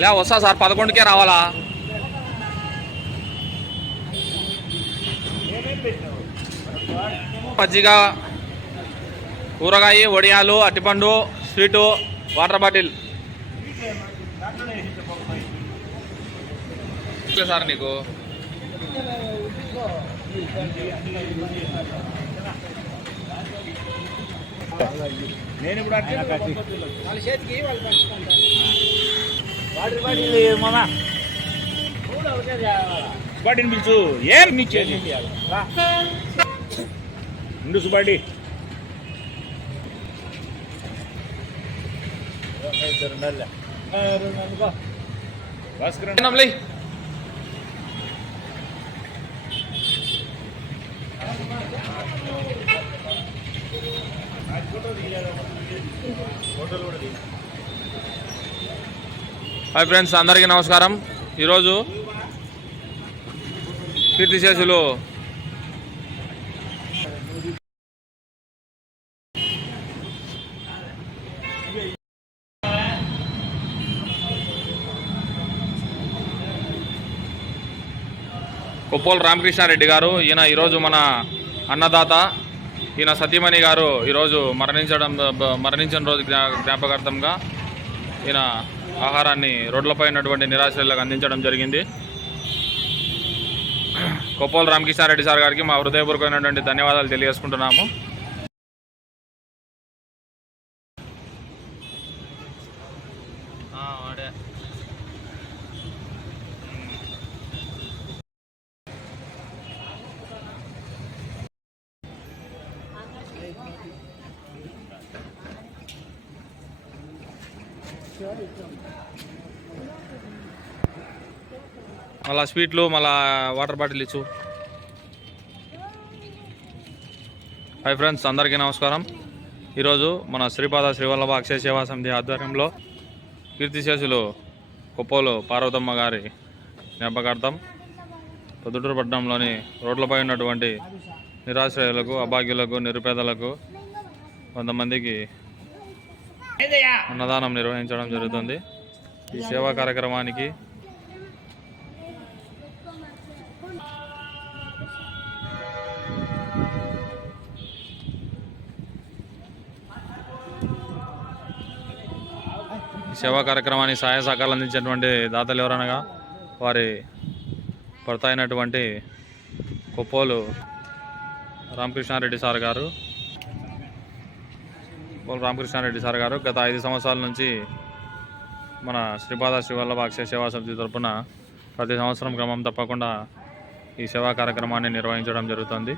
లే వస్తా సార్ పదకొండుకే రావాలా? మజ్జిగ కూరగాయ వడియాలు అట్టిపండు స్వీటు వాటర్ బాటిల్. సార్ నీకు. నేను ఇప్పుడు వాళ్ళ చేతికి వాళ్ళు సుబాటిని పిలుచు. ఏం నీకు చేసి ఉండు సుబాటి. భాస్కర్ నమ్లే. హాయ్ ఫ్రెండ్స్ అందరికీ నమస్కారం. ఈరోజు కీర్తిశేషులు కొప్పోలు రామకృష్ణారెడ్డి గారు ఈయన ఈరోజు మన అన్నదాత ఈయన సతీమణి గారు ఈరోజు మరణించడం మరణించిన రోజు జ్ఞాపకార్థంగా ఈయన ఆహారాన్ని రోడ్లపై ఉన్నటువంటి నిరాశ్రయులకు అందించడం జరిగింది. కొప్పోలు రామకృష్ణారెడ్డి సార్ గారికి మా హృదయపూర్వకమైనటువంటి ధన్యవాదాలు తెలియజేసుకుంటున్నాము. మళ్ళా స్వీట్లు మళ్ళా వాటర్ బాటిల్ ఇచ్చు. హాయ్ ఫ్రెండ్స్ అందరికీ నమస్కారం. ఈరోజు మన శ్రీపాద శ్రీవల్లభ అక్షయ సేవా సమితి ఆధ్వర్యంలో కీర్తిశేషులు కొప్పోలు పార్వతమ్మ గారి జ్ఞాపకార్థం పొద్దుటూరుపట్నంలోని రోడ్లపై ఉన్నటువంటి నిరాశ్రయులకు అభాగ్యులకు నిరుపేదలకు కొంతమందికి అన్నదానం నిర్వహించడం జరుగుతుంది. ఈ సేవా కార్యక్రమానికి సేవా కార్యక్రమానికి సహాయ సహకారాలు అందించినటువంటి దాతలు ఎవరనగా వారి పడతాయినటువంటి కొప్పోలు రామకృష్ణారెడ్డి సార్ గారు రామకృష్ణారెడ్డి సార్ గారు గత ఐదు సంవత్సరాల నుంచి మన శ్రీపాద శ్రీవల్లభ అక్షయ సేవా సమితి తరఫున ప్రతి సంవత్సరం క్రమం తప్పకుండా ఈ సేవా కార్యక్రమాన్ని నిర్వహించడం జరుగుతుంది.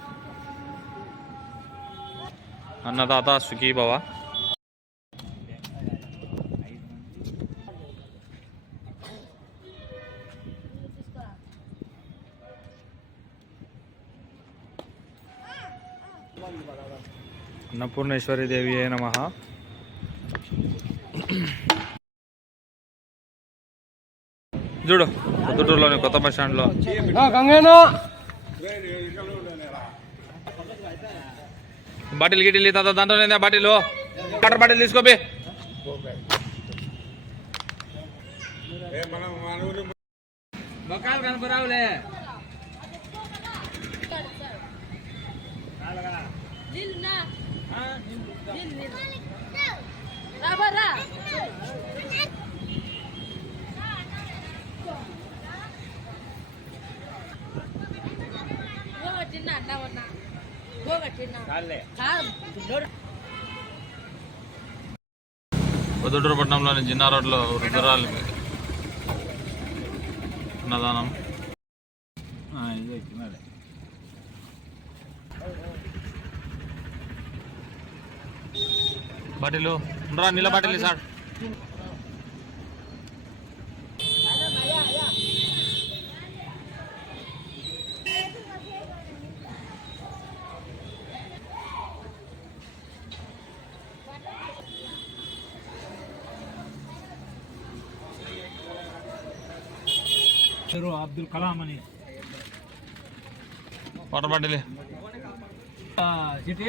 అన్నదాత సుఖీభవ అన్నపూర్ణేశ్వరి దేవి అయి నమ. చూడు పొద్దుటూరులోని కొత్త బస్ స్టాండ్లో. గంగేనా బాటిల్ గిటిల్ తాత దాంట్లో బాటిల్. వాటర్ బాటిల్ తీసుకోబే నిల్ నిల్ రాబరా గోగట్టిన అన్నవన్న గోగట్టిన చాలే. కాదు గుడ్డోడు పొద్దుటూరు పట్టణంలోని జిన్నా రోడ్లో రుద్రాలు అన్నదానం. బాటిల్. రా నీళ్ళ బాటిల్ సార్. పేరు అబ్దుల్ కలాం అని. Water bottle. City?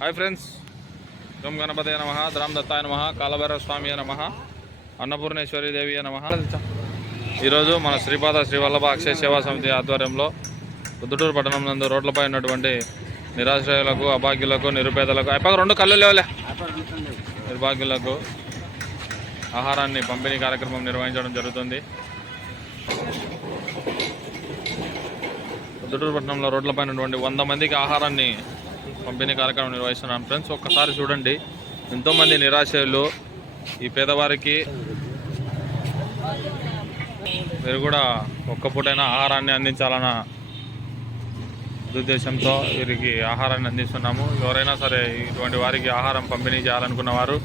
Hi friends. గం గణపతి నమ ద్రామ్ దత్తాయ నమ కాలభైరవ స్వామి నమ అన్నపూర్ణేశ్వరి దేవి నమ. ఈరోజు మన శ్రీపాద శ్రీ వల్లభ అక్షయ సేవా సమితి ఆధ్వర్యంలో పొద్దుటూరు పట్టణం నందు రోడ్లపై ఉన్నటువంటి నిరాశ్రయులకు అభాగ్యులకు నిరుపేదలకు అయిపోయి రెండు కళ్ళు లేవలే. నిర్భాగ్యులకు ఆహారాన్ని పంపిణీ కార్యక్రమం నిర్వహించడం జరుగుతుంది. పొద్దుటూరు పట్టణంలో రోడ్లపై వంద మందికి ఆహారాన్ని పంపిణీ కార్యక్రమం నిర్వహిస్తున్నాం. ఫ్రెండ్స్ ఒక్కసారి చూడండి. ఎంతోమంది నిరాశలు ఈ పేదవారికి. మీరు కూడా ఒక్క పూటైనా ఆహారాన్ని అందించాలన్న ఉద్దేశంతో వీరికి ఆహారాన్ని అందిస్తున్నాము. ఎవరైనా సరే ఇటువంటి వారికి ఆహారం పంపిణీ చేయాలనుకున్న వారు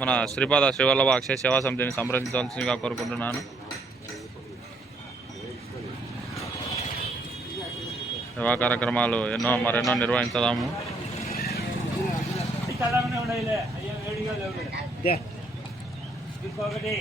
మన శ్రీపాద శ్రీవల్లభ అక్షయ సేవా సమితిని సంప్రదించవలసిందిగా కోరుకుంటున్నాను. సేవా కార్యక్రమాలు ఎన్నో మరెన్నో నిర్వహించదాము. ఇంకొకటి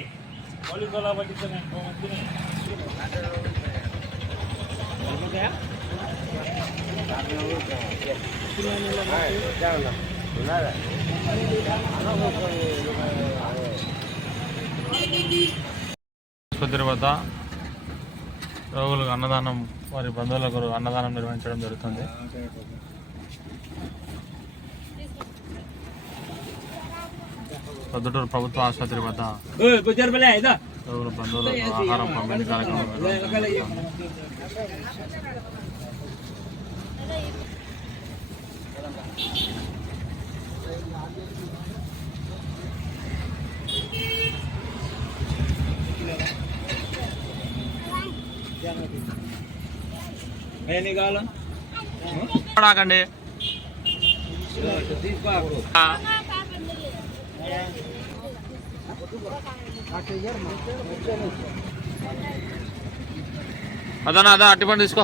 ఆసుపత్రి వద్ద రోగులకు అన్నదానం వారి బంధువులకు అన్నదానం నిర్వహించడం జరుగుతుంది పొద్దుటూరు ప్రభుత్వ ఆసుపత్రి వద్ద రోగుల బంధువులకు ఆహారం పంపిణీ కార్యక్రమం నిర్వహించడం. ఎన్ని కావాలా? రాకండి తీసుకో అదనా అదా అట్టిపండి తీసుకో.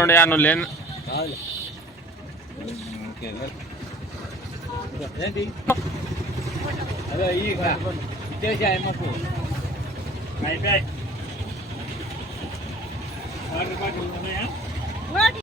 ನೋಡಿ ಯಾನು ಲೇನ್ ಆರ್ಡರ್ ಮಾಡಿ